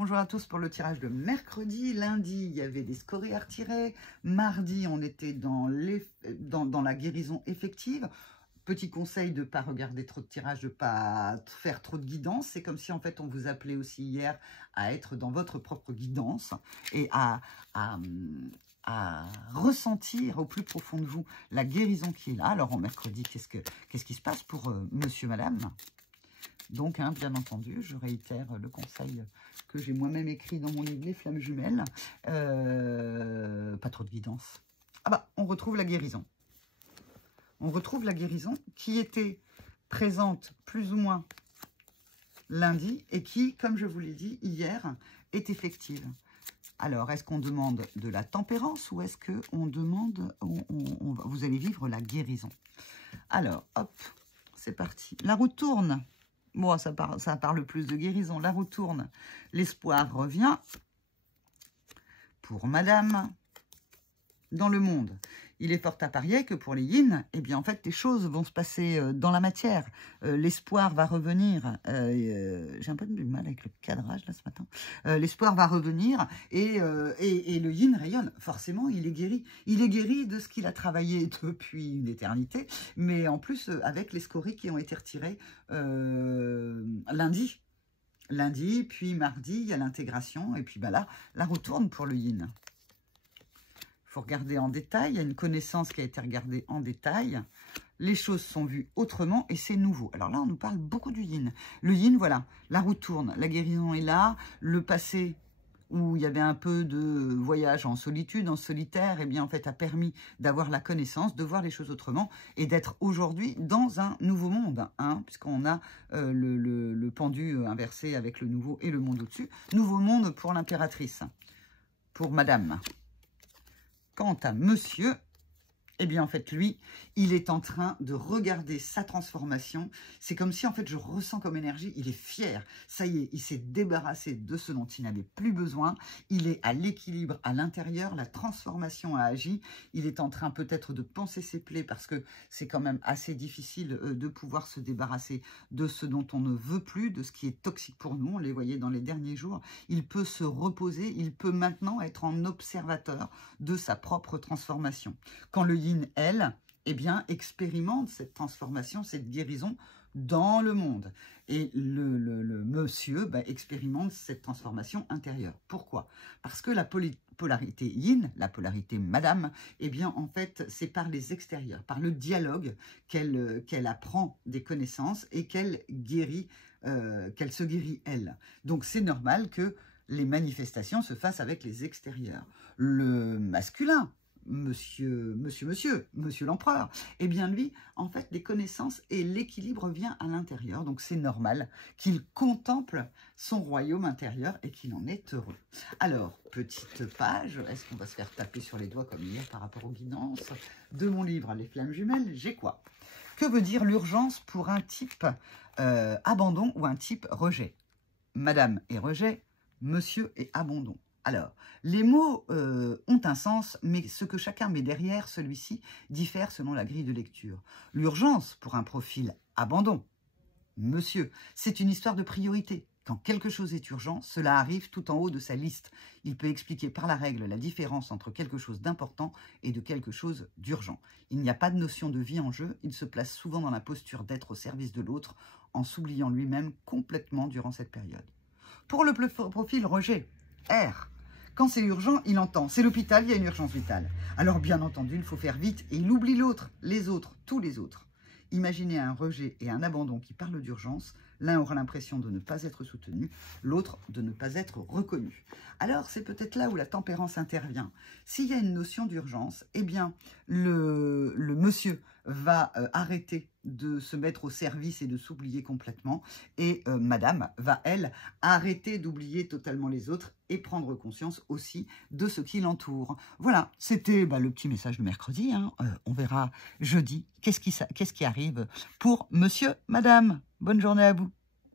Bonjour à tous pour le tirage de mercredi. Lundi, il y avait des scories à retirer. Mardi, on était dans la guérison effective. Petit conseil de ne pas regarder trop de tirages, de ne pas faire trop de guidance. C'est comme si en fait on vous appelait aussi hier à être dans votre propre guidance et à ressentir au plus profond de vous la guérison qui est là. Alors en mercredi, qu'est-ce qui se passe pour monsieur, madame? Donc, bien entendu, je réitère le conseil que j'ai moi-même écrit dans mon livre Les Flammes Jumelles. Pas trop de guidance. Ah bah, on retrouve la guérison. On retrouve la guérison qui était présente plus ou moins lundi et qui, comme je vous l'ai dit hier, est effective. Alors, est-ce qu'on demande de la tempérance ou est-ce qu'on demande, vous allez vivre la guérison? Alors, hop, c'est parti. La roue tourne. Bon, ça parle plus de guérison. La roue tourne. L'espoir revient pour madame dans le monde. Il est fort à parier que pour les yin, eh bien, en fait, les choses vont se passer dans la matière. L'espoir va revenir. J'ai un peu de mal avec le cadrage, là, ce matin. L'espoir va revenir et le yin rayonne. Forcément, il est guéri. Il est guéri de ce qu'il a travaillé depuis une éternité, mais en plus, avec les scories qui ont été retirées lundi. Lundi, puis mardi, il y a l'intégration, et puis bah là, la retourne pour le yin. Il faut regarder en détail, il y a une connaissance qui a été regardée en détail. Les choses sont vues autrement et c'est nouveau. Alors là, on nous parle beaucoup du yin. Le yin, voilà, la roue tourne, la guérison est là. Le passé, où il y avait un peu de voyage en solitude, en solitaire, eh bien en fait a permis d'avoir la connaissance, de voir les choses autrement et d'être aujourd'hui dans un nouveau monde, puisqu'on a le pendu inversé avec le nouveau et le monde au-dessus. Nouveau monde pour l'impératrice, pour madame. Quant à monsieur, eh bien, en fait, lui, il est en train de regarder sa transformation. C'est comme si, en fait, je ressens comme énergie, il est fier. Ça y est, il s'est débarrassé de ce dont il n'avait plus besoin. Il est à l'équilibre à l'intérieur. La transformation a agi. Il est en train peut-être de panser ses plaies parce que c'est quand même assez difficile de pouvoir se débarrasser de ce dont on ne veut plus, de ce qui est toxique pour nous. On les voyait dans les derniers jours. Il peut se reposer. Il peut maintenant être en observateur de sa propre transformation. Quand le yin, elle, eh bien, expérimente cette transformation, cette guérison dans le monde. Et le monsieur expérimente cette transformation intérieure. Pourquoi? Parce que la polarité yin, la polarité madame, eh bien, en fait, c'est par les extérieurs, par le dialogue qu'elle apprend des connaissances et qu'elle se guérit elle. Donc, c'est normal que les manifestations se fassent avec les extérieurs. Le masculin, monsieur l'empereur, eh bien lui, en fait, les connaissances et l'équilibre vient à l'intérieur. Donc c'est normal qu'il contemple son royaume intérieur et qu'il en est heureux. Alors, petite page, est-ce qu'on va se faire taper sur les doigts comme hier par rapport aux guidances de mon livre Les Flammes Jumelles? J'ai quoi? Que veut dire l'urgence pour un type abandon ou un type rejet? Madame et rejet, monsieur et abandon. Alors, les mots ont un sens, mais ce que chacun met derrière celui-ci diffère selon la grille de lecture. L'urgence pour un profil abandon, monsieur, c'est une histoire de priorité. Quand quelque chose est urgent, cela arrive tout en haut de sa liste. Il peut expliquer par la règle la différence entre quelque chose d'important et de quelque chose d'urgent. Il n'y a pas de notion de vie en jeu, il se place souvent dans la posture d'être au service de l'autre en s'oubliant lui-même complètement durant cette période. Pour le profil rejet, R. Quand c'est urgent, il entend. C'est l'hôpital, il y a une urgence vitale. Alors, bien entendu, il faut faire vite et il oublie l'autre, les autres, tous les autres. Imaginez un rejet et un abandon qui parlent d'urgence. L'un aura l'impression de ne pas être soutenu, l'autre de ne pas être reconnu. Alors, c'est peut-être là où la tempérance intervient. S'il y a une notion d'urgence, eh bien, le monsieur va arrêter de se mettre au service et de s'oublier complètement. Et madame va, elle, arrêter d'oublier totalement les autres et prendre conscience aussi de ce qui l'entoure. Voilà, c'était le petit message de mercredi. On verra jeudi qu'est-ce qui arrive pour monsieur, madame. Bonne journée à vous.